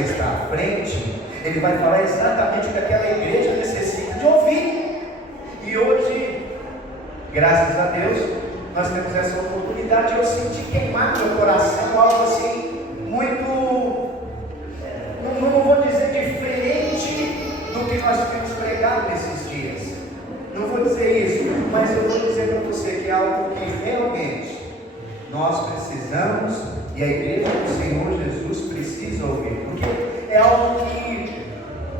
você está à frente, ele vai falar exatamente o que aquela igreja necessita de ouvir. E hoje, graças a Deus, nós temos essa oportunidade. Eu senti queimar no meu coração algo assim, muito, não vou dizer diferente do que nós temos pregado nesses dias. Não vou dizer isso, mas eu vou dizer para você que é algo que realmente nós precisamos, e a igreja do Senhor Jesus precisa ouvir, porque é algo que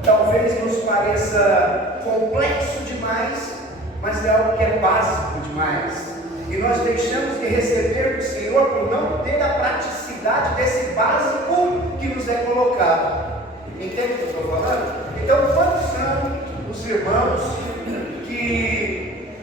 talvez nos pareça complexo demais, mas é algo que é básico demais, e nós deixamos de receber do Senhor por não ter a praticidade desse básico que nos é colocado. Entende o que eu estou falando? Então, quantos são os irmãos que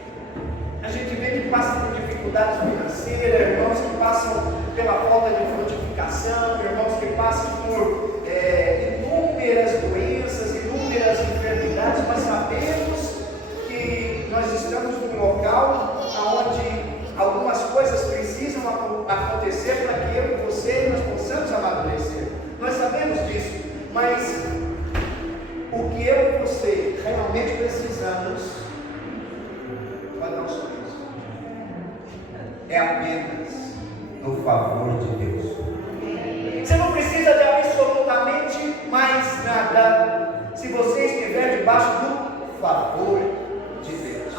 a gente vê que passam por dificuldades financeiras, irmãos que passam pela falta de frutificação, irmãos que passam por inúmeras doenças, inúmeras enfermidades, mas sabemos que nós estamos num local onde algumas coisas precisam acontecer para que eu e você nós possamos amadurecer. Nós sabemos disso, mas o que eu e você realmente precisamos, vai dar um sorriso, é apenas do favor de Deus. Você não precisa de absolutamente mais nada se você estiver debaixo do favor de Deus.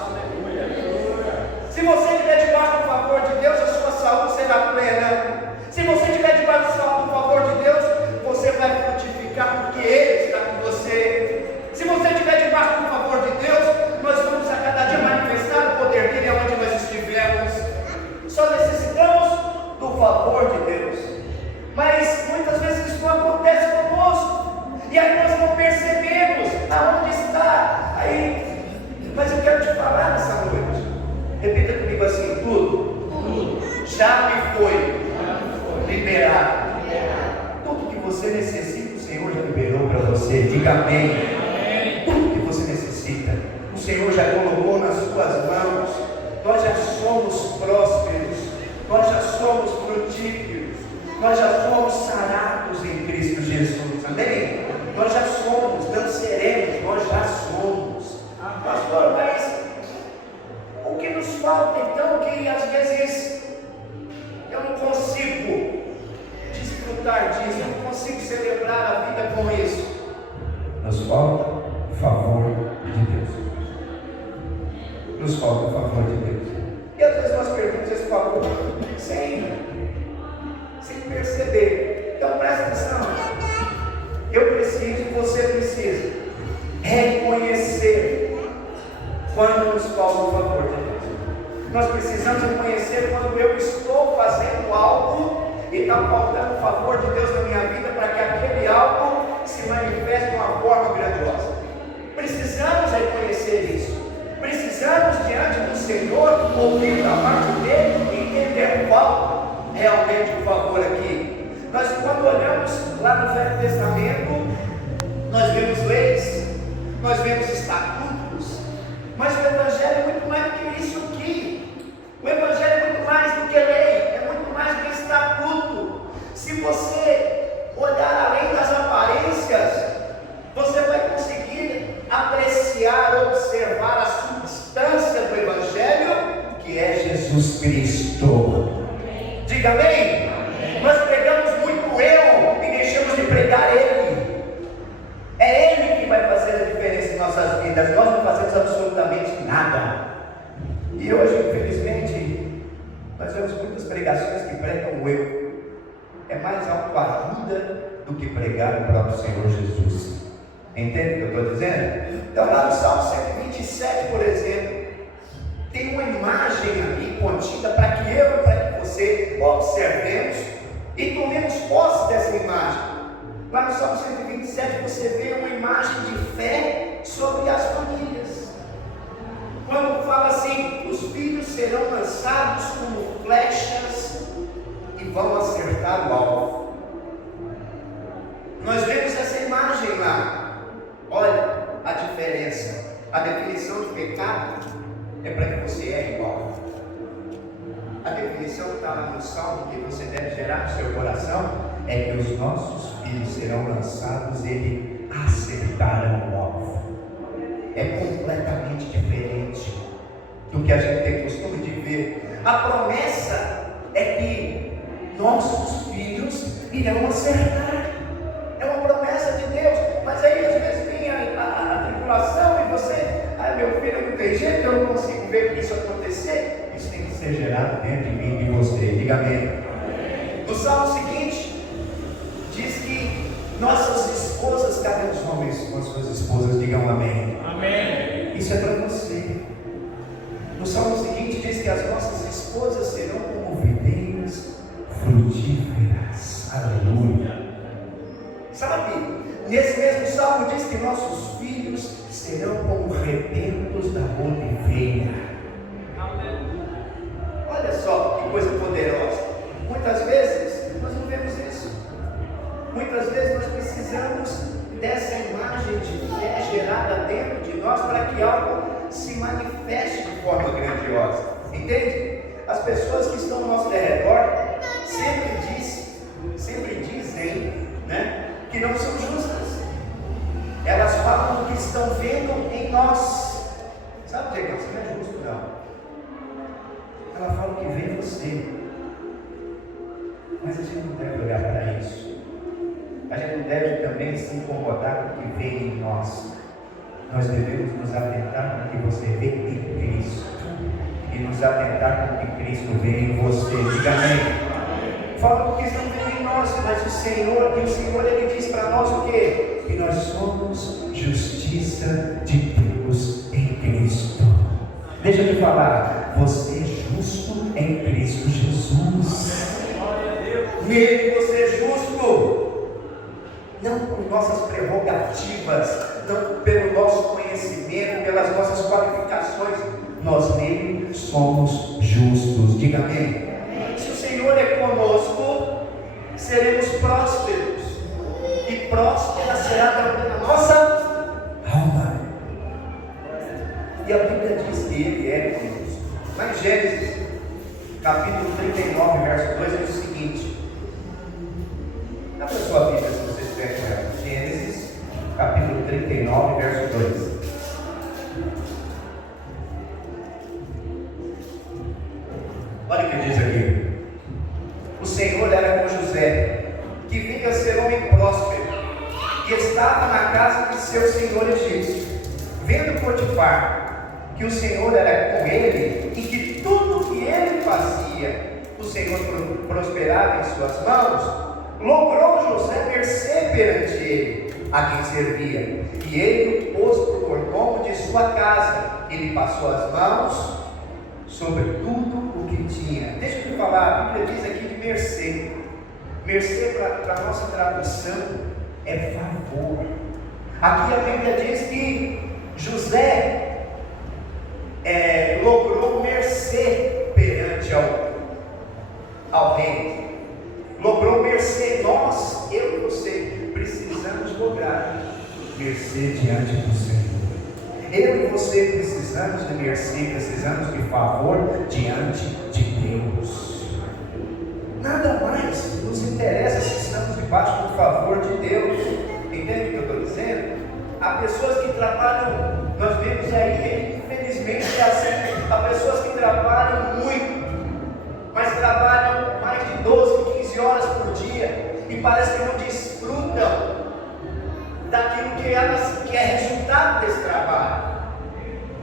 Se você estiver debaixo do favor de Deus, a sua saúde será plena. Se você estiver debaixo do favor de Deus, você vai frutificar porque Ele está com você. Se você estiver debaixo do favor de Deus, nós vamos a cada dia manifestar o poder dele onde nós estivermos. Só necessitamos do favor de Deus. Mas muitas vezes isso não acontece conosco. E aí nós não percebemos aonde está. Mas eu quero te falar nessa noite. Repita comigo assim: tudo já me foi liberado. Tudo que você necessita, o Senhor já liberou para você. Diga amém. Tudo que você necessita, o Senhor já colocou nas suas mãos. Nós já somos prósperos, nós já somos frutíferos, nós já somos sarados em Cristo Jesus, amém? Nós já somos, não seremos, nós já somos. Pastor, mas o que nos falta então, que às vezes eu não consigo desfrutar disso, eu não consigo celebrar a vida com isso? Nos falta o favor de Deus. Nos falta o favor de Deus. E às vezes nós perdemos esse favor sem perceber. Então presta atenção. Eu preciso, você precisa reconhecer quando nos falta o favor de Deus. Nós precisamos reconhecer quando eu estou fazendo algo e está faltando o favor de Deus na minha vida para que aquele algo se manifeste de uma forma grandiosa. Precisamos reconhecer isso. Precisamos diante do Senhor ouvir da parte dele e entender qual realmente o favor aqui. Nós, quando olhamos lá no Velho Testamento, nós vemos leis, nós vemos estatutos, mas o Evangelho é muito mais do que isso aqui. O Evangelho é muito mais do que lei, é muito mais do que estatuto. Se você olhar além das aparências, você vai conseguir apreciar, observar a substância do Evangelho, que é Jesus Cristo. Diga amém? Nós pregamos muito eu e deixamos de pregar Ele. É Ele que vai fazer a diferença em nossas vidas. Nós não fazemos absolutamente nada. E hoje, infelizmente, nós vemos muitas pregações que pregam o eu. É mais autoajuda do que pregar o próprio Senhor Jesus. Entende o que eu estou dizendo? Então lá no Salmo 127, por exemplo, tem uma imagem ali contida para que eu e para que você observemos e tomemos posse dessa imagem. Lá no Salmo 127 você vê uma imagem de fé sobre as famílias. Quando fala assim, os filhos serão lançados como flechas e vão acertar o alvo. Nós vemos essa imagem lá. Olha a diferença. A definição de pecado é para que você erre igual. A definição que está lá no Salmo que você deve gerar no seu coração é que os nossos filhos serão lançados, eles acertarão o alvo. É completamente diferente do que a gente tem costume de ver. A promessa é que nossos filhos irão acertar. É uma promessa de Deus. Mas aí às vezes vem a tribulação e você, meu filho, não tem jeito, eu não consigo ver isso acontecer. Isso tem que ser gerado dentro de mim e de você. Diga amém. No salmo seguinte, diz que nossas esposas, cadê os homens com as suas esposas? Digam amém. Amém. Isso é para você. No salmo seguinte diz que as nossas esposas serão como videiras frutíferas. Aleluia. Sabe, nesse mesmo salmo diz que nossos filhos serão como rebentos da oliveira. Olha só que coisa poderosa. Muitas vezes nós não vemos isso. Muitas vezes nós precisamos dessa imagem de fé gerada dentro de nós para que algo se manifeste de forma grandiosa. Entende? As pessoas que estão ao nosso redor sempre dizem, né, que não são justas. Elas falam o que estão vendo em nós. Sabe, Diego, você não é justo, não. Ela fala o que vê em você. Mas a gente não deve olhar para isso. A gente não deve também se incomodar com o que vê em nós. Nós devemos nos atentar com o que você vê em Cristo e nos atentar com o que Cristo vê em você. Diga amém. Fala porque estão vendo em nós, mas o Senhor ele diz para nós o quê? Que nós somos justiça de Deus em Cristo. Deixa eu te falar, você é justo em Cristo Jesus. Nele você é justo. Não por nossas prerrogativas, não pelo nosso conhecimento, pelas nossas qualificações, nós nele somos justos. Diga amém. Se o Senhor é conosco, seremos prósperos, e próspera será também a nossa alma. E a Bíblia diz que Ele é conosco. Lá em Gênesis, capítulo 39, verso 2, diz o seguinte: abra sua Bíblia se você estiver com ela. Gênesis, capítulo 39, verso 2. Olha o que diz aqui. O Senhor era com José, que vinha a ser homem próspero, e estava na casa de seu senhor egípcio. Vendo Potifar que o Senhor era com ele, e que tudo que ele fazia, o Senhor prosperava em suas mãos, logrou José mercê perante ele, a quem servia, e ele o pôs por mordomo de sua casa. Ele passou as mãos sobre tudo o que tinha. Deixa eu te falar, a Bíblia diz aqui de mercê. Mercê, para a nossa tradução, é favor. Aqui a Bíblia diz que José logrou mercê perante ao rei. Logrou mercê. Nós, eu e você, precisamos lograr mercê diante do Senhor. Eu e você precisamos de mercê, precisamos de favor diante de Deus. Nada mais nos interessa se estamos debaixo do favor de Deus. Entende o que eu estou dizendo? Há pessoas que trabalham, nós vemos aí, infelizmente é assim, há pessoas que trabalham muito, mas trabalham mais de 12, 15 horas por dia, e parece que não desfrutam daquilo que é resultado desse trabalho.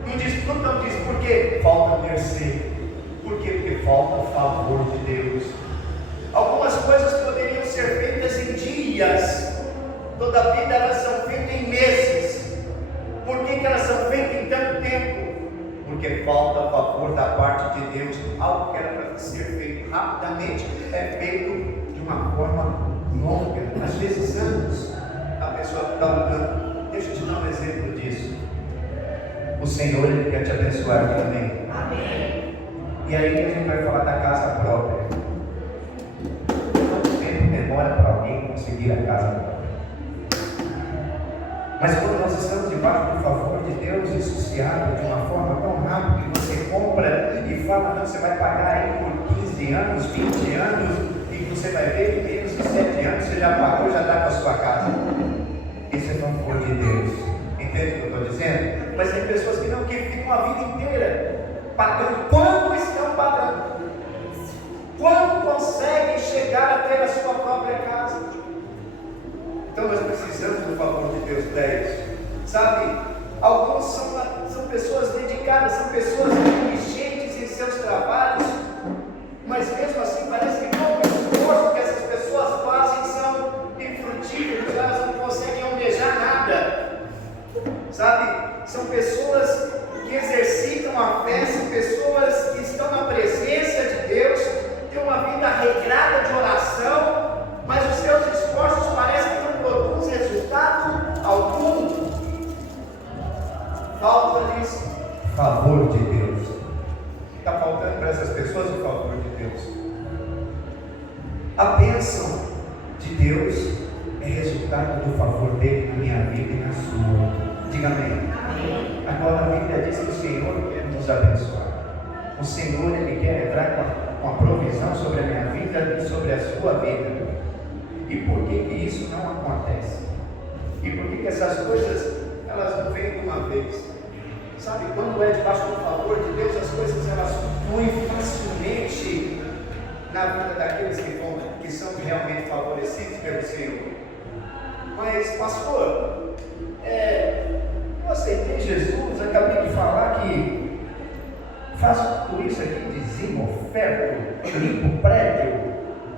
Não desfrutam disso, porque falta mercê. Por quê? Porque falta o favor de Deus. Algumas coisas poderiam ser feitas em dias, todavia elas são feitas em meses. Por que elas são feitas em tanto tempo? Porque falta favor da parte de Deus. Algo que era para ser feito rapidamente é feito de uma forma longa, às vezes anos. A pessoa está lutando. Deixa eu te dar um exemplo disso. O Senhor, Ele quer te abençoar também. Amém. E aí a gente vai falar da casa própria. Quanto tempo demora para alguém conseguir a casa própria? Mas quando nós estamos debaixo do favor de Deus, isso se abre de uma forma tão rápida que você compra e fala, não, você vai pagar aí por 15 anos, 20 anos, e você vai ver em menos de 7 anos, você já pagou, já está com a sua casa. Isso é favor de Deus. Entende o que eu estou dizendo? Mas tem pessoas que não, que ficam a vida inteira pagando. Quando estão pagando? Quando conseguem chegar até a sua própria casa? Então nós precisamos do favor de Deus para isso. Sabe? Alguns são pessoas dedicadas, são pessoas diligentes em seus trabalhos, mas mesmo assim parece que todo o esforço que essas pessoas fazem são infrutíferos, elas não conseguem almejar nada. Sabe? São pessoas que exercitam a fé, são pessoas que estão na presença de Deus, têm uma vida regrada de oração, mas os seus esforços parecem que não produzem resultado algum. Falta-lhes favor de Deus. Está faltando para essas pessoas o favor de Deus. A bênção de Deus é resultado do favor dele na minha vida e na sua. Diga amém. Agora a Bíblia diz que o Senhor quer nos abençoar. O Senhor, Ele quer entrar com a provisão sobre a minha vida e sobre a sua vida. E por que isso não acontece? E por que essas coisas elas não vêm de uma vez? Sabe, quando é debaixo do favor de Deus, as coisas elas fluem facilmente na vida daqueles que são realmente favorecidos pelo Senhor. Mas, pastor, eu aceitei Jesus, acabei de falar que faço tudo isso aqui, dizimo, oferto, limpo o prédio.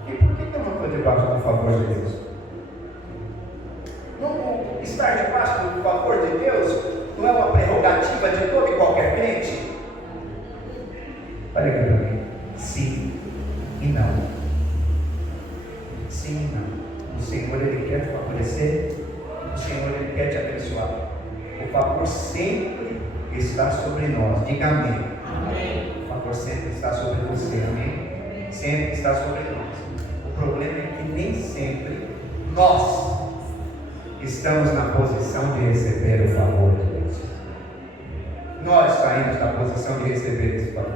E por que eu não estou debaixo do favor de Deus? Não estar debaixo do favor de Deus não é uma prerrogativa de todo e qualquer crente? Olha aqui para mim. Sim e não. Sim e não. O Senhor, Ele quer te favorecer. O Senhor, Ele quer te abençoar. O favor sempre está sobre nós. Diga amém. Amém. O favor sempre está sobre você. Amém. Sempre está sobre nós. O problema é que nem sempre nós estamos na posição de receber o favor de Deus. Nós saímos da posição de receber esse favor.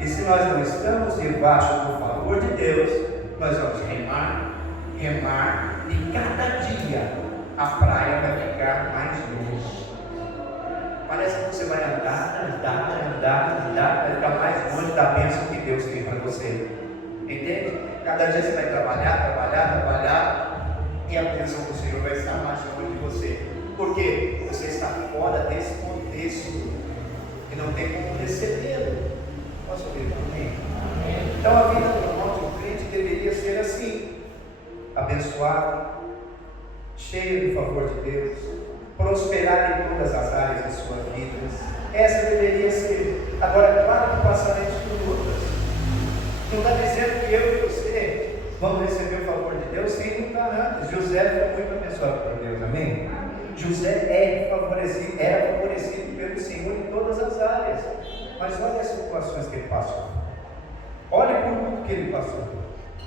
E se nós não estamos debaixo do favor de Deus, nós vamos remar, e cada dia a praia vai ficar mais longe. Parece que você vai andar, vai ficar mais longe da bênção que Deus tem para você. Entende? Cada dia você vai trabalhar, e a bênção do Senhor vai estar mais longe de você. Por quê? Você está fora desse contexto e não tem como recebê-lo. Posso ouvir? Amém? Então a vida normal de um crente deveria ser assim: abençoado, cheio do favor de Deus, prosperar em todas as áreas de suas vidas. Essa deveria ser. Agora, claro que passaremos por lutas. Não está dizendo que eu e você vamos receber o favor de Deus sem lutar antes. José foi muito abençoado por Deus, amém? José era favorecido pelo Senhor em todas as áreas. Mas olha as situações que ele passou. Olha por tudo que ele passou.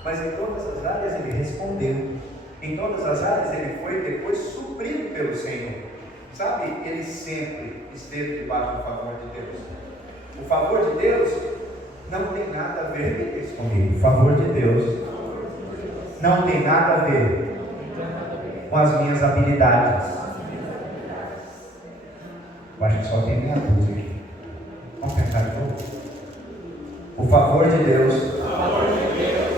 Mas em todas as áreas ele respondeu. Em todas as áreas ele foi depois suprido pelo Senhor. Sabe, ele sempre esteve debaixo do favor de Deus. O favor de Deus não tem nada a ver, diga isso comigo. O favor de Deus não tem nada a ver com as minhas habilidades. Eu acho que só tem meia dúzia aqui. Vamos tentar de novo? O favor de Deus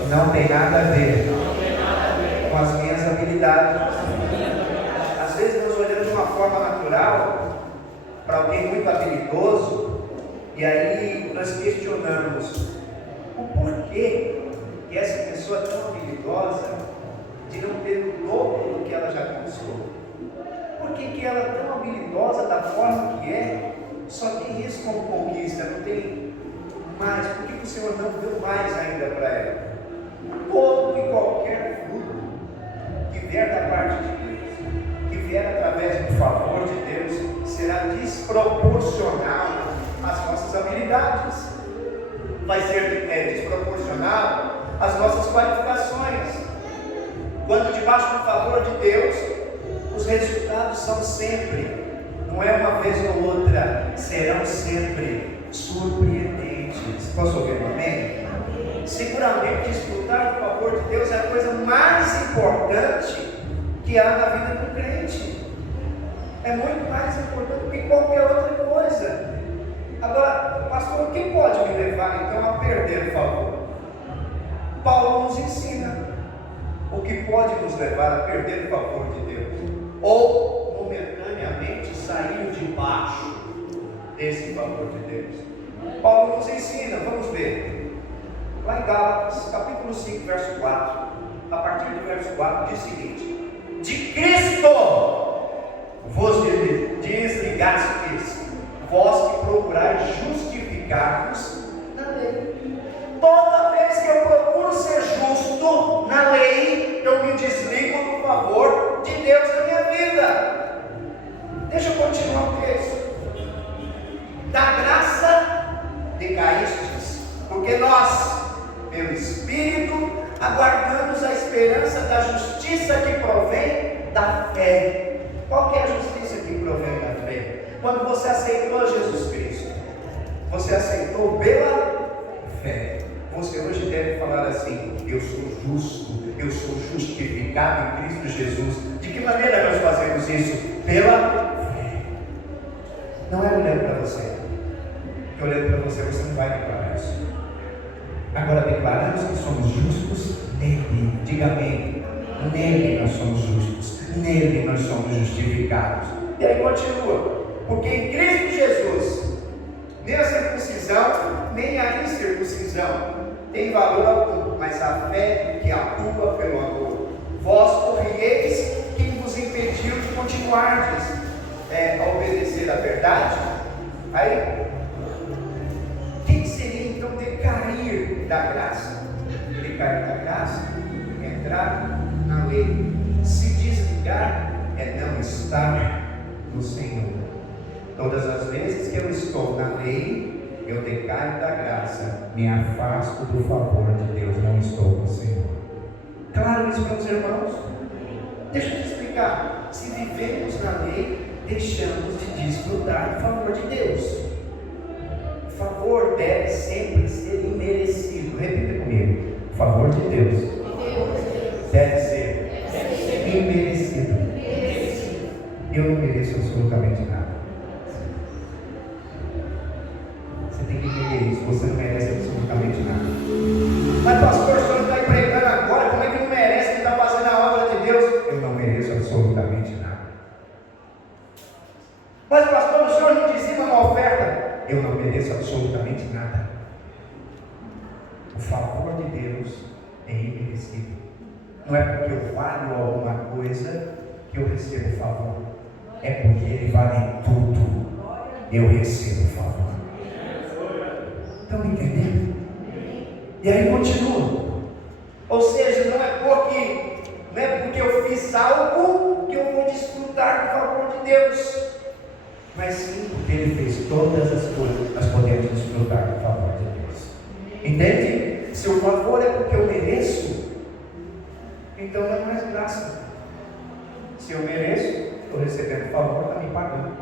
não tem nada a ver com as minhas habilidades. Às vezes nós olhamos de uma forma natural para alguém muito habilidoso, e aí nós questionamos o porquê que essa pessoa é tão habilidosa de não ter o dobro do que ela já conquistou. Por que ela é tão habilidosa da forma que é, só tem isso como conquista, não tem mais? Por que o Senhor não deu mais ainda para ela? Todo e qualquer fruto que vier da parte de Deus, que vier através do favor de Deus, será desproporcional às nossas habilidades, vai ser desproporcional às nossas qualificações. Quando debaixo do favor de Deus, os resultados são sempre, não é uma vez ou outra, serão sempre surpreendentes. Posso ouvir um amém? Seguramente, desfrutar do favor de Deus é a coisa mais importante que há na vida do crente. É muito mais importante do que qualquer outra coisa. Agora, pastor, o que pode me levar então a perder o favor? Paulo nos ensina o que pode nos levar a perder o favor de Deus, ou momentaneamente sair debaixo desse favor de Deus. Paulo nos ensina, vamos ver, lá em Gálatas, capítulo 5, verso 4, a partir do verso 4, diz o seguinte: de Cristo vos desligastes, vós que procurais justificar-vos na lei. Toda vez que eu procuro ser justo na lei, eu me desligo do favor de Deus na minha vida. Deixa eu continuar o texto. Da graça decaístes, porque nós, pelo Espírito, aguardamos a esperança da justiça que provém da fé. Qual que é a justiça que provém da fé? Quando você aceitou Jesus Cristo, você aceitou pela fé. Você hoje deve falar assim: eu sou justo, eu sou justificado em Cristo Jesus. De que maneira nós fazemos isso? Pela fé. Não é olhando para você, porque olhando para você, você não vai declarar isso. Agora declaramos que somos justos nele. Diga amém. Nele nós somos justos, nele nós somos justificados. E aí continua: porque em Cristo Jesus nem a circuncisão, nem a incircuncisão tem valor algum, mas a fé que atua pelo amor. Vós corrieis quem vos impediu de continuardes a obedecer a verdade. Aí, quem seria então decair da graça? Decair da graça, entrar na lei. Se desligar é não estar no Senhor. Todas as vezes que eu estou na lei, eu decaio da graça, me afasto do favor de Deus, não estou no Senhor. Claro isso, meus irmãos? Deixa eu te explicar. Se vivemos na lei, deixamos de desfrutar do favor de Deus. O favor deve sempre ser imerecido. Repita comigo: o favor de Deus deve ser imerecido. Eu não mereço absolutamente nada. Você tem que entender isso. Você não merece absolutamente nada. Mas pastor, o senhor está pregando agora, como é que não merece? Ele está fazendo a obra de Deus. Eu não mereço absolutamente nada. Mas pastor, o senhor não dizima uma oferta. Eu não mereço absolutamente nada. O favor de Deus é imerecido. Não é porque eu valho alguma coisa que eu recebo o favor. É porque Ele vale tudo. Eu recebo o favor. Estão entendendo? E aí continua. Ou seja, não é porque eu fiz algo que eu vou desfrutar do favor de Deus, mas sim porque Ele fez todas as coisas, nós podemos desfrutar do favor de Deus. Entende? Se o favor é porque eu mereço, então não é mais graça. Se eu mereço, estou recebendo favor, está me pagando.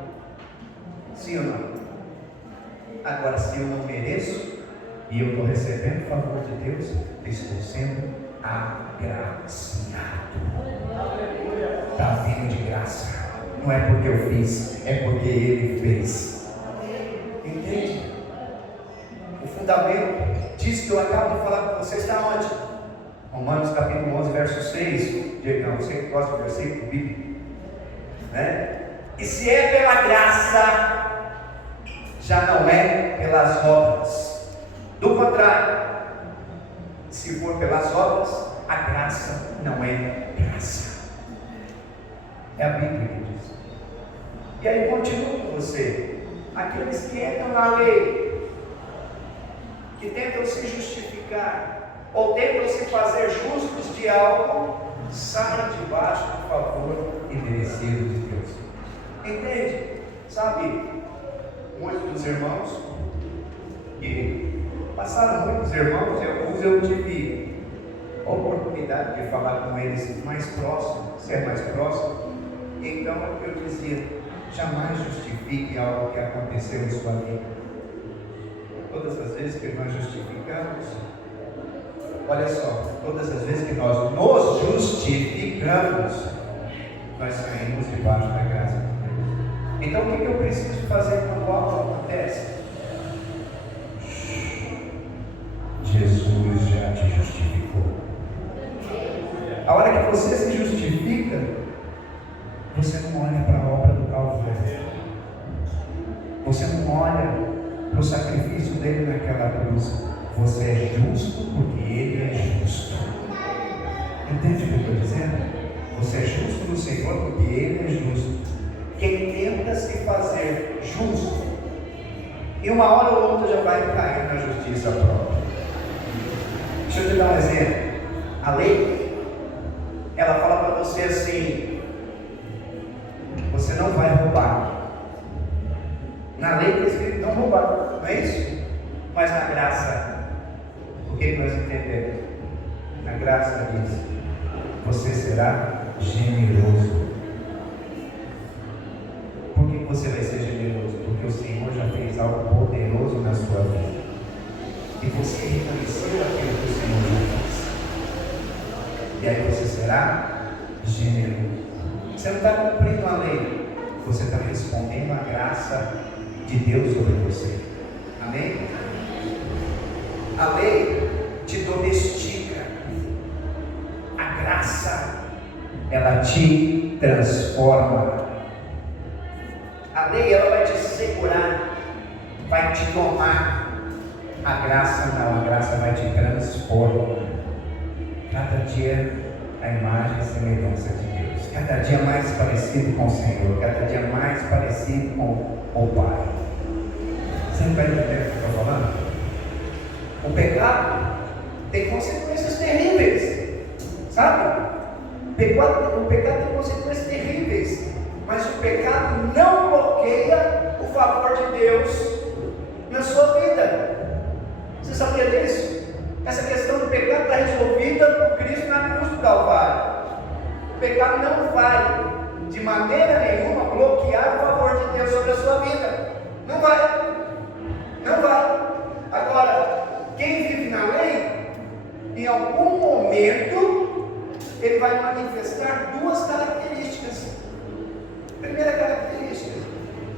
Sim ou não? Agora, se eu não mereço e eu estou recebendo o favor de Deus, eu estou sendo agraciado. Está vindo de graça. Não é porque eu fiz, é porque Ele fez. Entende? O fundamento disso que eu acabo de falar com vocês está onde? Romanos capítulo 11, verso 6. Não, você que gosta do versículo bíblico, né? E se é pela graça, já não é pelas obras. Do contrário, se for pelas obras, a graça não é graça. É a Bíblia que diz. E aí continua com você. Aqueles que entram na lei, que tentam se justificar, ou tentam se fazer justos de algo, saem debaixo do favor imerecido de Deus. Entende? Sabe, muitos dos irmãos, e passaram muitos irmãos, e alguns eu tive a oportunidade de falar com eles mais próximo, ser mais próximo. Então eu dizia: jamais justifique algo que aconteceu em sua vida. Todas as vezes que nós justificamos, olha só, todas as vezes que nós nos justificamos, nós saímos debaixo da graça de Deus. Então o que eu preciso fazer quando algo acontece? Jesus já te justificou. A hora que você se justifica, você não olha para a obra do Calvário. Você não olha para o sacrifício dele naquela cruz. Você é justo porque ele é justo. Entende o que eu estou dizendo? Você é justo no Senhor porque ele é justo. Quem tenta se fazer justo, e uma hora ou outra já vai cair na justiça própria. Deixa eu te dar um exemplo. A lei, ela fala para você assim: você não vai roubar. Na lei está escrito não roubar, não é isso? Mas na graça, o que nós entendemos? Na graça diz: você será generoso. Por que você vai ser generoso? Porque o Senhor já fez algo poderoso na sua vida. E você reconheceu aquilo que o Senhor já fez. E aí você será generoso. Você não está cumprindo a lei, você está respondendo à graça de Deus sobre você. Amém? A lei te domestica. A graça, ela te transforma. A lei, ela vai te segurar, vai te tomar. A graça não, a graça vai te transformar. Cada dia a imagem e a semelhança de Deus. Cada dia mais parecido com o Senhor. Cada dia mais parecido com o Pai. Você não está entendendo o que eu estou falando? O pecado tem consequências terríveis. Sabe? O pecado tem consequências terríveis. Mas o pecado não bloqueia o favor de Deus na sua vida. Você sabia disso? Essa questão do pecado está resolvida por Cristo na cruz do Calvário. O pecado não vai, de maneira nenhuma, bloquear o favor de Deus sobre a sua vida. Não vai. Não vai. Agora, quem vive na lei, em algum momento, ele vai manifestar duas características. Primeira característica,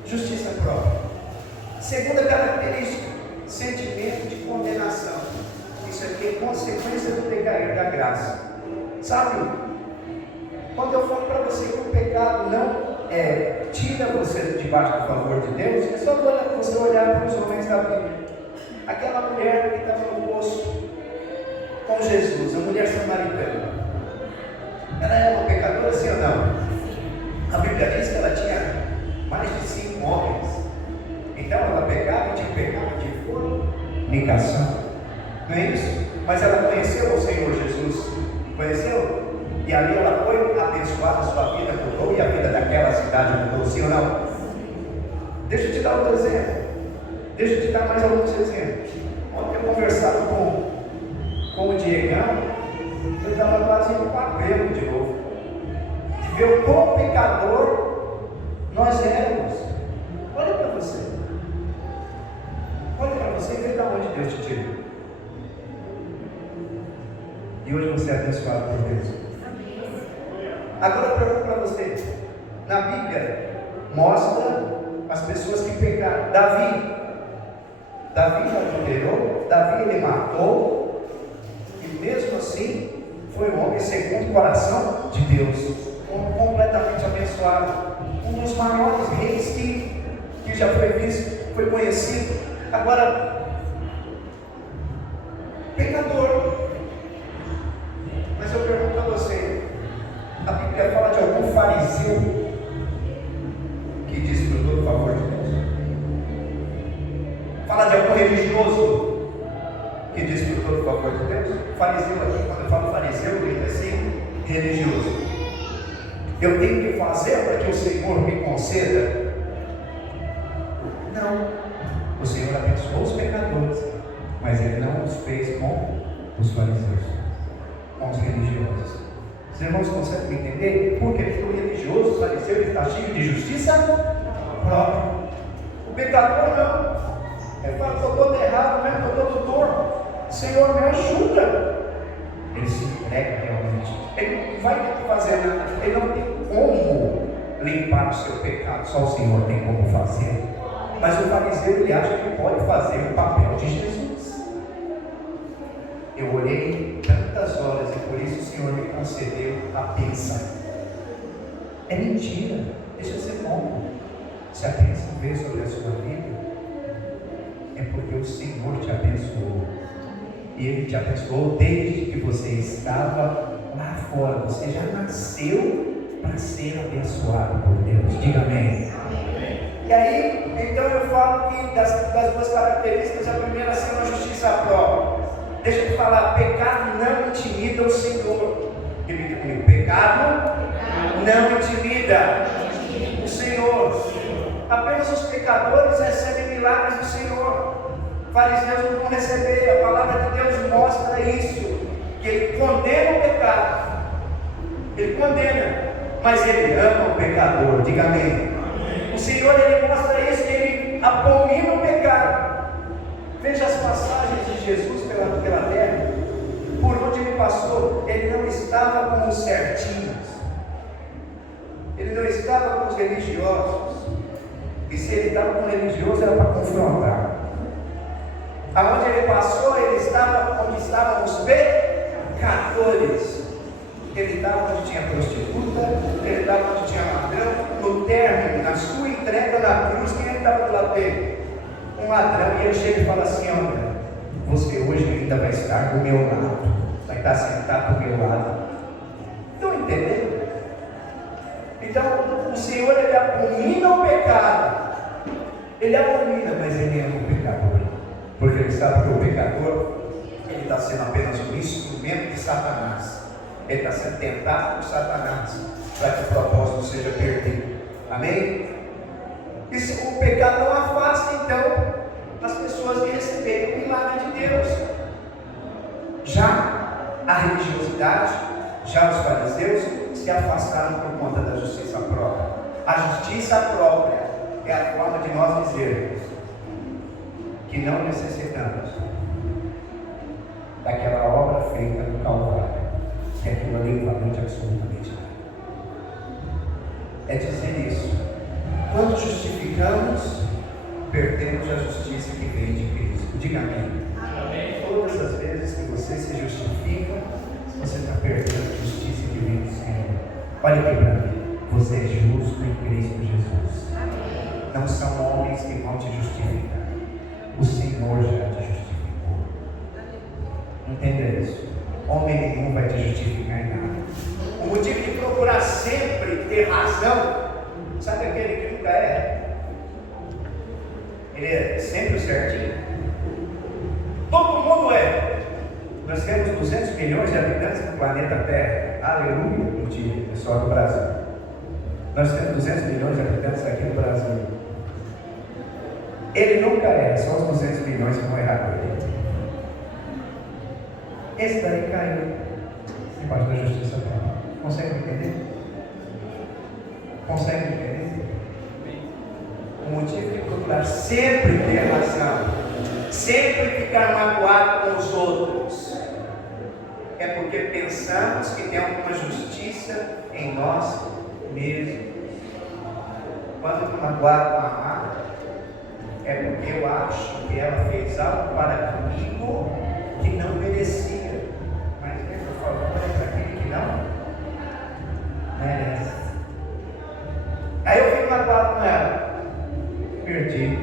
justiça própria. Segunda característica, sentimento de condenação. Isso aqui é consequência do decair da graça. Sabe? Quando eu falo para você que o pecado não tira você debaixo do favor de Deus, é só você olhar para os homens da Bíblia. Aquela mulher que estava no poço com Jesus, a mulher samaritana. Ela era uma pecadora, sim ou não? A Bíblia diz que ela tinha mais de 5 homens. Então ela pecava e tinha pecado de fornicação. Não é isso? Mas ela conheceu o Senhor Jesus. Conheceu? E ali ela foi abençoada, a sua vida mudou e a vida daquela cidade mudou, sim ou não? Deixa eu te dar outro exemplo. Deixa eu te dar mais alguns exemplos. Ontem eu conversava com o Diegão, eu estava quase no papel de novo. De ver o quão pecador nós éramos. Olha para você. Olha para você e vê de onde Deus te tirou. E hoje você é abençoado por Deus. Agora eu pergunto para você. Na Bíblia mostra as pessoas que pecaram. Davi adulterou, Davi ele matou, e mesmo assim foi um homem segundo o coração de Deus, completamente abençoado, um dos maiores reis que já foi visto, foi conhecido. Agora, pecador. Mas eu pergunto a você, a Bíblia fala de algum fariseu que desfrutou do favor de Deus? Fala de algum religioso que desfrutou do favor de Deus? Fariseu aqui, quando eu falo fariseu, eu digo assim, religioso. Eu tenho que fazer para que o Senhor me conceda? Não. O Senhor abençoou os pecadores, mas Ele não os fez com os fariseus, com os religiosos. Os irmãos conseguem entender? Porque o religioso, o fariseu, ele está cheio de justiça própria. O pecador não. Ele fala, estou todo errado mesmo, estou todo torto. Senhor, me ajuda. Ele se entrega realmente. Ele não vai fazer nada. Ele não tem como limpar o seu pecado. Só o Senhor tem como fazer. Mas o fariseu, ele acha que pode fazer o papel de Jesus. Eu orei tantas horas e por isso o Senhor me concedeu a bênção. É mentira. Deixa ser bom. Se a bênção veio sobre a sua vida, é porque o Senhor te abençoou. E Ele te abençoou desde que você estava lá fora. Você já nasceu para ser abençoado por Deus. Diga amém. E aí, então eu falo que das duas características, a primeira é uma justiça própria. Deixa eu te falar, pecado não intimida o Senhor. Repita comigo, pecado não intimida o Senhor. Apenas os pecadores recebem milagres do Senhor. Fariseus não vão receber. A palavra de Deus mostra isso, que Ele condena o pecado. Ele condena, mas Ele ama o pecador. Diga amém. O Senhor, Ele mostra isso, que Ele abomina o pecado. Veja as passagens de Jesus pela terra. Por onde Ele passou, Ele não estava com os certinhos. Ele não estava com os religiosos. E se Ele estava com o religioso, era para confrontar. Aonde Ele passou, Ele estava onde estavam os pecadores. Ele estava onde tinha prostituta, Ele estava onde tinha ladrão. No término, na sua entrega na cruz, quem estava do lado dele? Um ladrão. E Ele chega e fala assim: olha, você hoje ainda vai estar do meu lado, vai estar sentado do meu lado. Estão entendendo? Então o Senhor, Ele abomina o pecado. Ele abomina, mas Ele ama o pecador. Porque Ele sabe que o pecador, ele está sendo apenas um instrumento de Satanás. Ele está sendo tentado por Satanás, para que o propósito seja perdido. Amém? E se o pecado não afasta, então, as pessoas de receberem o milagre de Deus. Já a religiosidade, já os fariseus, se afastaram por conta da justiça própria. A justiça própria é a forma de nós dizermos que não necessitamos daquela obra feita no Calvário, que aquilo ali não valente absolutamente nada. É dizer isso: quando justificamos, perdemos a justiça que vem de Cristo. Diga amém. Amém. Todas as vezes que você se justifica, você está perdendo a justiça que vem do Senhor. Olha aqui para mim: você é justo em Cristo Jesus. Amém. Não são homens que vão te justificar. O Senhor já te justificou. Entenda isso. Homem nenhum vai te justificar em nada. O motivo de procurar sempre ter razão, sabe aquele que nunca é? Ele é sempre o certinho. Todo mundo é. Nós temos 200 milhões de habitantes no planeta Terra. Aleluia. Mentira, é só do Brasil. Nós temos 200 milhões de habitantes aqui no Brasil. Ele nunca é, só os 200 milhões que vão errar com ele. Esse daí caiu debaixo da justiça própria. Consegue entender? Consegue entender? O motivo de procurar sempre ter razão, sempre ficar magoado com os outros, é porque pensamos que tem alguma justiça em nós mesmos. Quando estou magoado com a amada, é porque eu acho que ela fez algo para comigo que não merecia. Mas por favor, é para aquele que não merece. Aí eu fico magoado com ela. Perdi.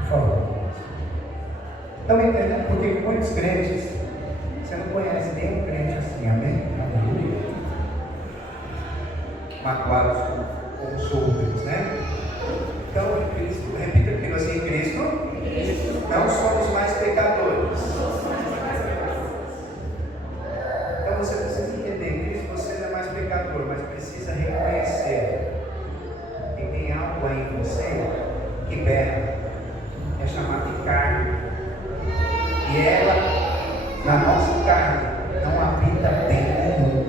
Por favor. Estão entendendo? Porque muitos crentes, você não conhece nenhum crente assim, amém? Aleluia. Magoados com os outros, né? Então, em Cristo, repita comigo assim: em Cristo, não somos mais pecadores. Então você precisa entender: em Cristo você não é mais pecador, mas precisa reconhecer que tem algo aí em você que berra, é chamado de carne. E ela, na nossa carne, não habita bem comum.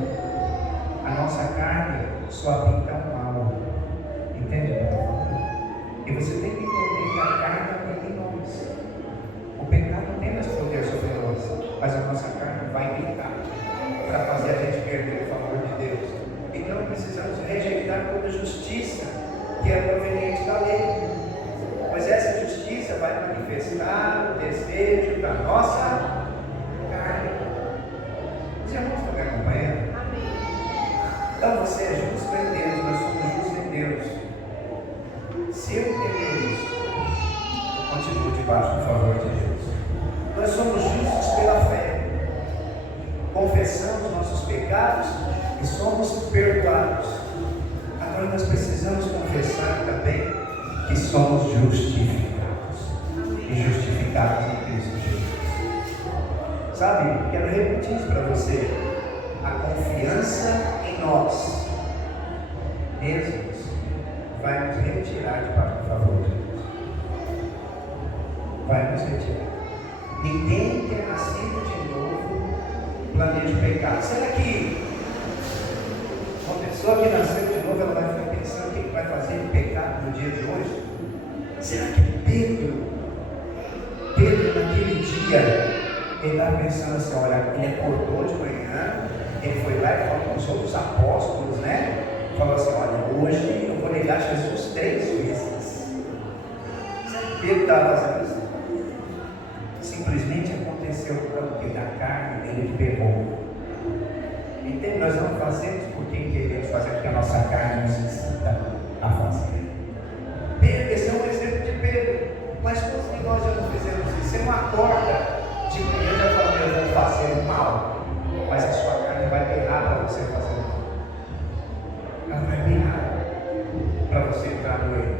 A nossa carne só habita o mal. Entende? E você tem que entender que a carne habita em nós. O pecado não tem mais poder sobre nós, mas a nossa carne vai gritar. da justiça que é proveniente da lei. Pois essa justiça vai manifestar o desejo da nossa carne. Os irmãos estão me acompanhando? Então você é justo em Deus, nós somos justos em Deus. Se eu entender isso, continue debaixo do favor de Deus. Nós somos justos pela fé. Confessamos nossos pecados e somos perdoados. Agora nós precisamos confessar também que somos justificados. E justificados em Cristo Jesus. Sabe, quero repetir isso para você. A confiança em nós mesmos vai nos retirar debaixo do favor de Deus. Vai nos retirar. Ninguém que é nascido de novo planeja o pecado. Será que uma pessoa que nasceu de novo, ela vai ficar pensando o que vai fazer de pecado no dia de hoje? Será que Pedro naquele dia, ele estava pensando assim, olha, ele acordou de manhã, ele foi lá e falou com os outros apóstolos, né? Falou assim, olha, hoje eu vou negar Jesus 3 vezes. Será que Pedro estava fazendo isso? Simplesmente aconteceu porque da carne dele pegou. Entende? Nós não fazemos porque queremos fazer, porque a nossa carne nos incita a fazer. Pedro, esse é um exemplo de Pedro. Mas quantos de nós já não fizemos isso? Você não acorda de manhã e já fala, eu vou fazer o mal, mas a sua carne vai berrar para você fazer o mal. Ela vai berrar para você entrar no erro.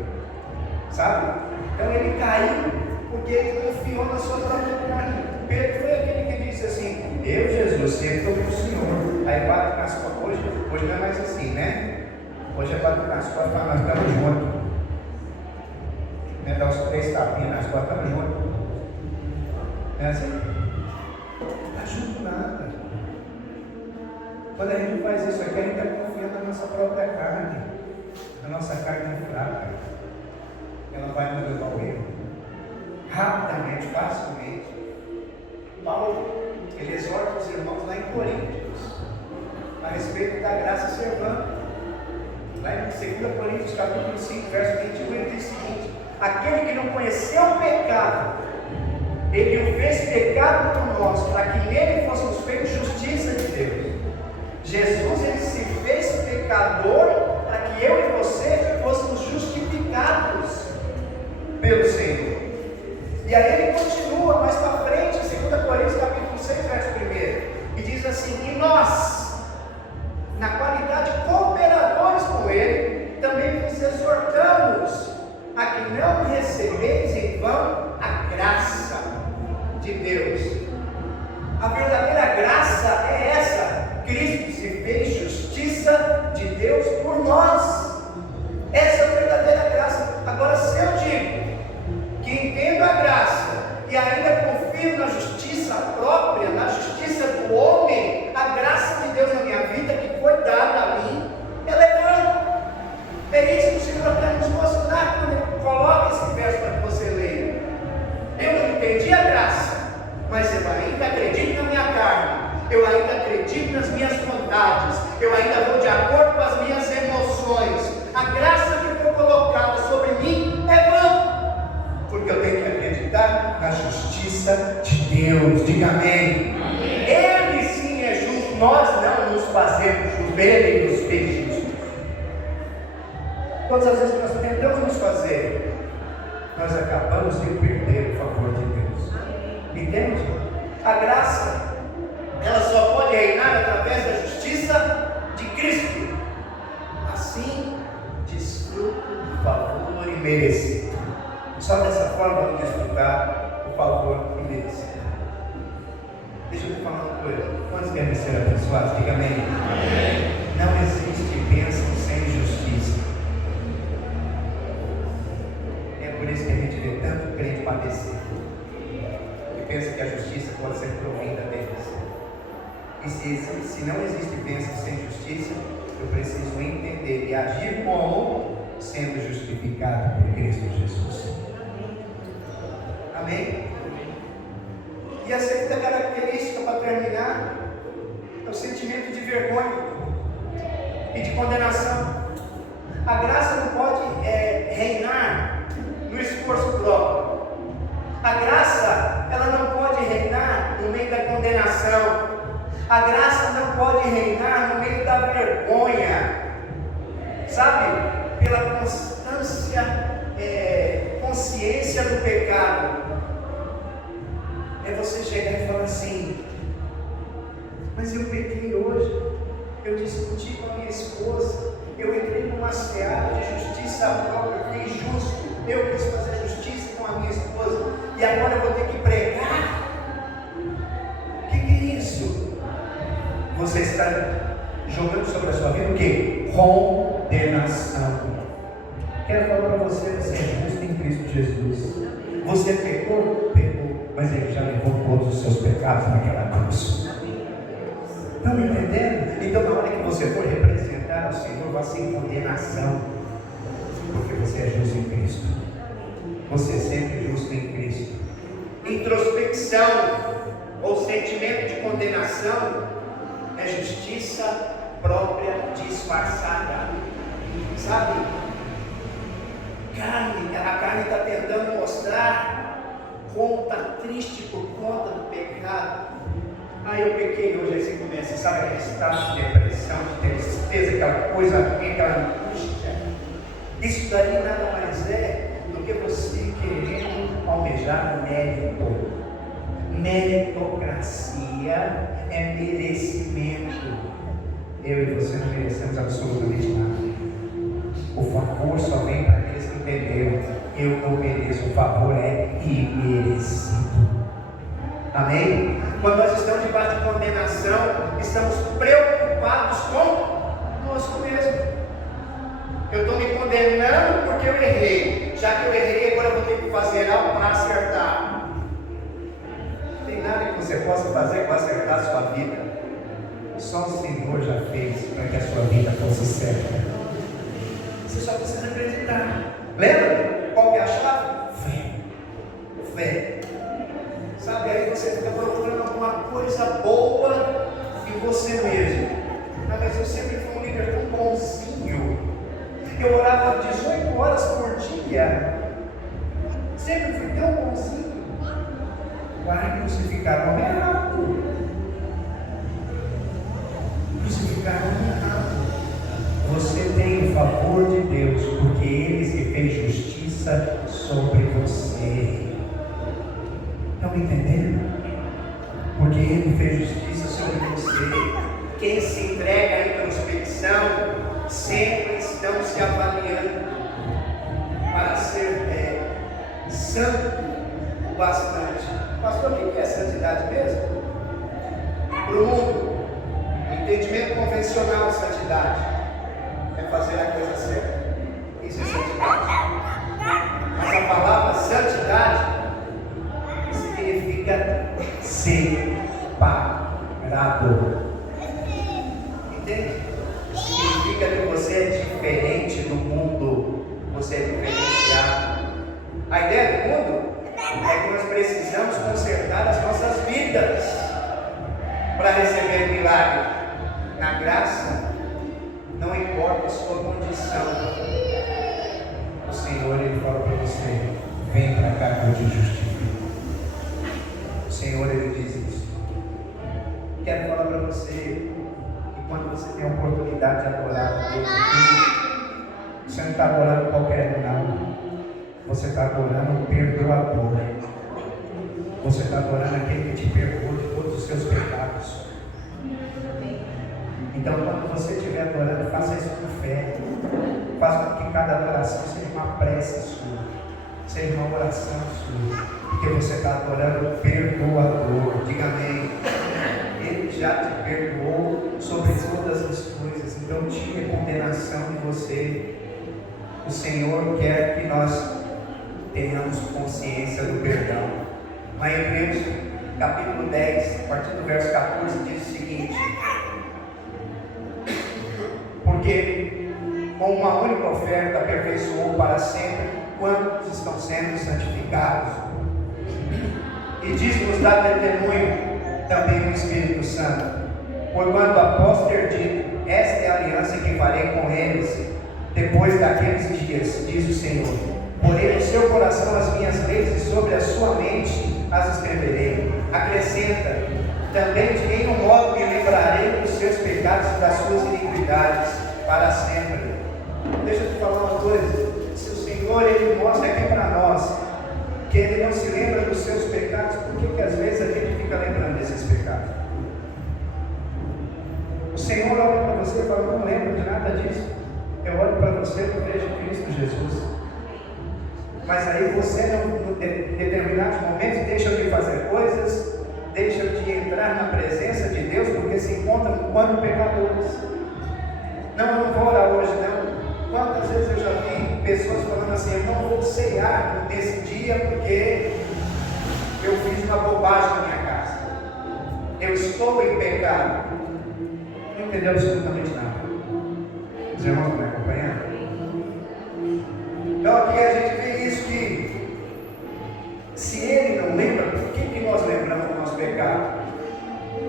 Sabe? Então ele caiu porque ele confiou na sua própria carne. Pedro foi aquele que disse assim, eu, Jesus, sempre estou com o Senhor. Aí bate nas costas, hoje não é mais assim, né? Hoje é bate nas costas, nós estamos juntos. Né? Dá uns 3 tapinhas nas costas, estamos juntos. Não é assim? Não está junto nada. Quando a gente faz isso aqui, a gente está confiando na nossa própria carne. A nossa carne é fraca. Ela vai nos levar ao erro. Rapidamente, facilmente. Paulo, ele exorta os irmãos lá em Coríntios a respeito da graça servando. Lá em 2 Coríntios capítulo 5, verso 21, ele diz o seguinte: aquele que não conheceu o pecado, ele o fez pecado por nós, para que nele fôssemos feitos justiça de Deus. Jesus, ele se fez pecador para que eu e você fôssemos justificados pelo Senhor. E aí ele continua mais para frente, em 2 Coríntios capítulo 6, verso 1, e diz assim: e nós, na qualidade de cooperadores com ele, também vos exortamos a que não recebeis em vão a graça de Deus. A verdadeira graça é essa: Cristo se fez justiça de Deus por nós. Essa é a verdadeira graça. Agora, se eu digo que entendo a graça e ainda confio na justiça própria, na justiça do homem, a graça de Deus na minha vida que foi dada a mim, ela é vã. É isso que o Senhor quer nos mostrar quando Ele coloca esse verso para que você leia. Eu não entendi a graça, mas eu ainda acredito na minha carne, eu ainda acredito nas minhas vontades, eu ainda vou de acordo com as minhas emoções. A graça que foi colocada sobre mim é vã, porque eu tenho que acreditar na justiça de Deus. Diga amém. Amém. Ele sim é justo, nós não nos fazemos justos, Ele nos fez justos. Todas as vezes que nós tentamos nos fazer, nós acabamos de perder o favor de Deus. Entende? A graça, ela só pode reinar através da justiça de Cristo. Assim, desfruto do favor imerecido. Só dessa forma vamos desfrutar o favor imerecido. Deixa eu te falar uma coisa. Quantos querem ser abençoados? Diga amém. Amém. Não existe bênção sem justiça. É por isso que a gente vê tanto crente padecer, que pensa que a justiça pode ser provida deles. E se não existe bênção sem justiça, eu preciso entender e agir como sendo justificado por Cristo Jesus. Amém? E a segunda característica, para terminar, é o sentimento de vergonha e de condenação. A graça não pode reinar no esforço próprio. A graça, ela não pode reinar no meio da condenação. A graça não pode reinar no meio da vergonha. Sabe? Pela consciência do pecado. É você chegar e falar assim: mas eu pequei hoje, eu discuti com a minha esposa, eu entrei numa seara de justiça própria, eu fui injusto, eu quis fazer justiça com a minha esposa, e agora eu vou ter que pregar? O que é isso? Você está jogando sobre a sua vida o quê? Condenação. Quero falar para você, você é justo em Cristo Jesus. Você pecou? Pecou, mas Ele já levou todos os seus pecados naquela cruz. Estão me entendendo? Então, na hora que você for representar o Senhor, vai ser condenação, porque você é justo em Cristo. Você é sempre justo em Cristo. Introspecção ou sentimento de condenação é justiça própria disfarçada. Sabe? A carne está tentando mostrar como está triste por conta do pecado. Eu pequei hoje, aí você começa, sabe, aquele estado de depressão, de tristeza, aquela coisa, aquela angústia. Isso daí nada mais é do que você querendo almejar mérito. Meritocracia é merecimento. Eu e você não merecemos absolutamente nada. O favor só vem para aqueles que entenderam. Eu não mereço, o favor é imerecido. Amém? Quando nós estamos debaixo de condenação, estamos preocupados conosco mesmo. Eu estou me condenando porque eu errei. Já que eu errei, agora eu vou ter que fazer algo para acertar. Não tem nada que você possa fazer para acertar a sua vida. Só o Senhor já fez para que a sua vida fosse certa. Você só precisa acreditar. Lembra? Qual que é a chave? Fé. Fé. Sabe, aí você fica procurando alguma coisa boa em você mesmo. Mas eu sempre fui um líder tão bonzinho. Eu orava 18 horas por dia. Sempre fui tão bonzinho. Crucificaram errado. Crucificaram errado. Você tem o favor de Deus, porque Ele se fez justiça sobre você. Estão me entendendo? Porque Ele fez justiça sobre você. Quem se entrega à introspecção sempre estão se avaliando para ser santo o bastante. Pastor, o que é santidade mesmo? Para o mundo, o entendimento convencional de santidade é fazer a coisa certa. Isso é santidade. Mas a palavra santidade significa separado. Entende? Significa que você é diferente do mundo. Você é diferenciado. A ideia do mundo é que nós precisamos consertar as nossas vidas para receber milagre. Na graça, não importa a sua condição. O Senhor, Ele fala para você: vem para cá que eu te justifico. O Senhor, Ele diz isso. Quero falar para você que quando você tem a oportunidade de adorar a Deus aqui, você não está adorando qualquer um, não. Você está adorando o perdoador. Você está adorando aquele que te perdoa de todos os seus pecados. Então, quando você estiver adorando, faça isso com fé. Faça com que cada adoração seja uma prece sua, seja uma oração sua, porque você está adorando o perdoador. Diga amém. Ele já te perdoou sobre todas as coisas. Então, tire a condenação de você. O Senhor quer que nós tenhamos consciência do perdão. Lá em Hebreus, capítulo 10, a partir do verso 14, diz o seguinte: porque com uma única oferta aperfeiçoou para sempre quantos estão sendo santificados. E diz-nos dar testemunho também o Espírito Santo, porquanto após ter dito: esta é a aliança que farei com eles Depois daqueles dias, diz o Senhor, porei no seu coração as minhas leis e sobre a sua mente as escreverei. Acrescenta, também de nenhum modo me lembrarei dos seus pecados e das suas iniquidades para sempre. Deixa eu te falar uma coisa, se o Senhor Ele mostra aqui para nós que Ele não se lembra dos seus pecados, por que às vezes a gente fica lembrando desses pecados? O Senhor olha para você e fala, não lembro de nada disso. Eu olho para você e vejo Cristo Jesus. Mas aí você, em determinados momentos, deixa de fazer coisas, deixa de entrar na presença de Deus, porque se encontram quando pecadores. Não, eu não vou orar hoje, não. Quantas vezes eu já vi pessoas falando assim, eu não vou ceiar nesse dia porque eu fiz uma bobagem na minha casa. Eu estou em pecado. Não entendeu absolutamente nada. Os irmãos estão me acompanhando? Então aqui a gente vê isso que se Ele não lembra, por que nós lembramos do nosso pecado?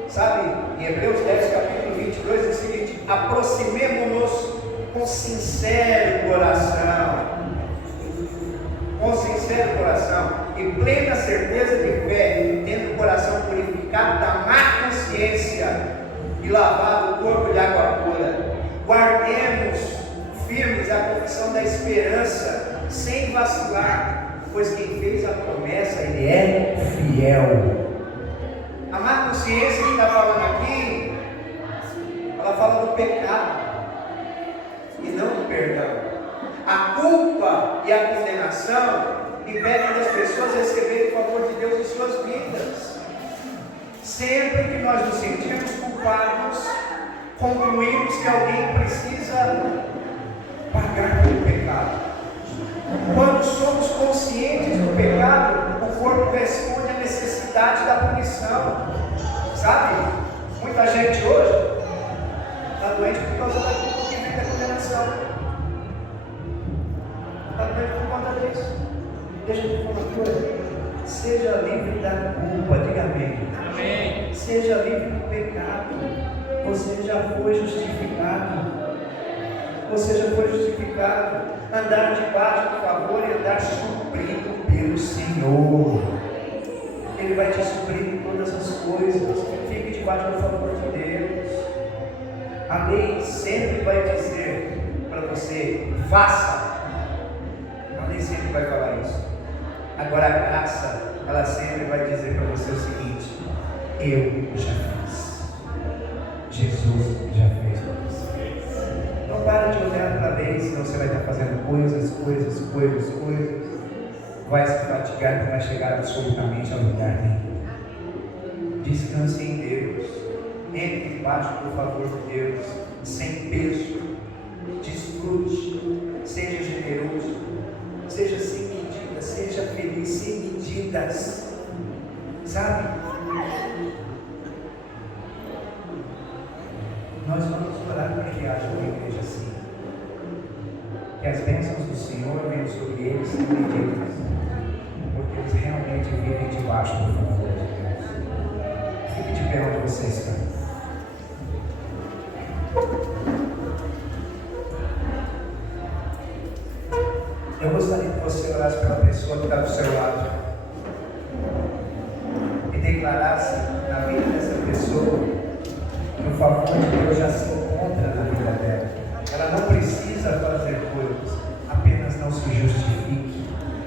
Sabe, em Hebreus 10, capítulo 22, diz o seguinte, aproximemo-nos com sincero coração, e plena certeza de fé, tendo o coração purificado da má consciência e lavado o corpo de água pura. Guardemos firmes a confissão da esperança, sem vacilar, pois quem fez a promessa, Ele é fiel. A má consciência que está falando aqui, ela fala do pecado e não do perdão. A culpa e a condenação impedem das pessoas receberem o favor de Deus em suas vidas. Sempre que nós nos sentimos culpados, concluímos que alguém precisa pagar pelo pecado. Quando somos conscientes do pecado, o corpo responde à necessidade da punição. Sabe? Muita gente hoje está doente por causa da culpa que vem da condenação. Está doente por conta disso. Deixa eu te falar uma coisa. Seja livre da culpa, diga amém. Amém. Seja livre do pecado. Você já foi justificado. Você já foi justificado. Andar debaixo do favor e andar suprido pelo Senhor. Ele vai te suprir em todas as coisas. Fique debaixo do favor de Deus. A lei sempre vai dizer para você, faça. A lei sempre vai falar isso. Agora a graça, ela sempre vai dizer para você o seguinte, eu já fiz. Jesus já fez para você. Não para de olhar para a lei, senão você vai estar fazendo coisas. Vai se fatigar e não vai chegar absolutamente ao lugar nenhum. Descanse em Deus. Entre debaixo do favor de Deus, sem peso. Desfrute. Seja generoso. Seja sem medida. Seja feliz sem medidas. Sabe? Nós vamos orar para que haja uma igreja assim. Que as bênçãos do Senhor venham sobre eles sem medidas. Porque eles realmente vivem debaixo do favor de Deus. Fique de pé onde você está. Eu gostaria que você orasse pela pessoa que está do seu lado e declarasse na vida dessa pessoa que o favor de Deus já se encontra na vida dela. Ela não precisa fazer coisas, apenas não se justifique,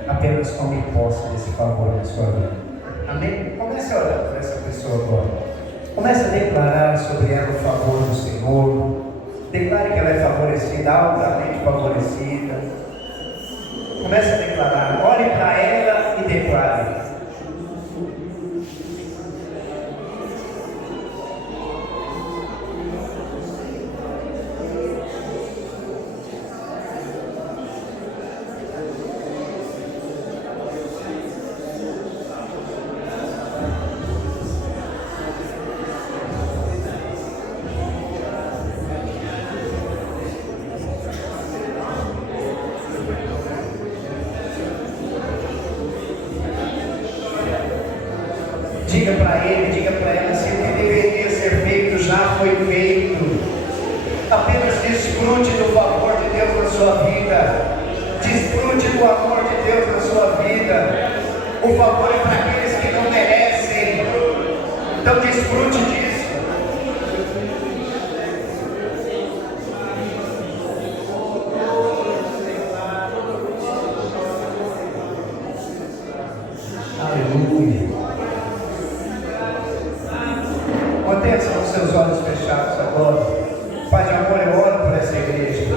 apenas tome posse desse favor na sua vida. Amém? Comece a orar por essa pessoa agora. Comece a declarar sobre ela o favor do Senhor. Declare que ela é favorecida, altamente favorecida. Comece a declarar, ore para ela e declare. Diga para ele, diga para ela, se o que deveria ser feito já foi feito. Apenas desfrute do favor de Deus na sua vida. Desfrute do amor de Deus na sua vida. O favor é para aqueles que não merecem. Então desfrute disso. Aleluia. Mantenha os seus olhos fechados agora. Pai de amor, eu oro por essa igreja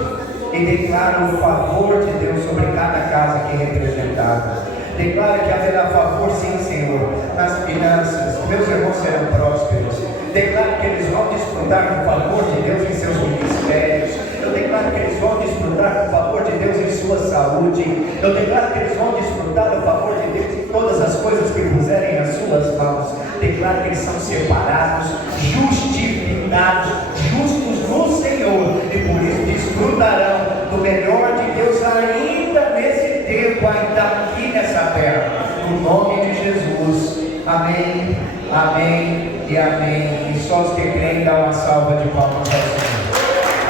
e declaro o favor de Deus sobre cada casa aqui representada. Declaro que haverá favor, sim, Senhor, nas finanças. Meus irmãos serão prósperos. Declaro que eles vão desfrutar do favor de Deus em seus ministérios. Eu declaro que eles vão desfrutar do favor de Deus em sua saúde. Eu declaro que eles vão desfrutar do favor de Deus em todas as coisas que puserem nas suas mãos. Declaro que eles são separados, justificados, justos no Senhor, e por isso desfrutarão do melhor de Deus ainda nesse tempo, ainda aqui nessa terra. No nome de Jesus. Amém, amém e amém. E só os que creem dão uma salva de palmas ao Senhor.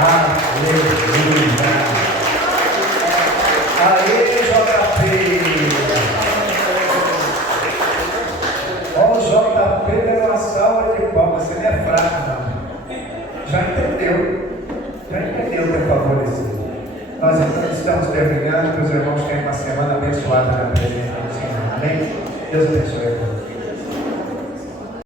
Aleluia. Aê, JP. Ó, o JP deu uma salva de palmas. Você não é fraco, não. Já entendeu o que é favorecido. Nós estamos terminando, que os irmãos tenham uma semana abençoada na presença do Senhor. Amém? Deus abençoe.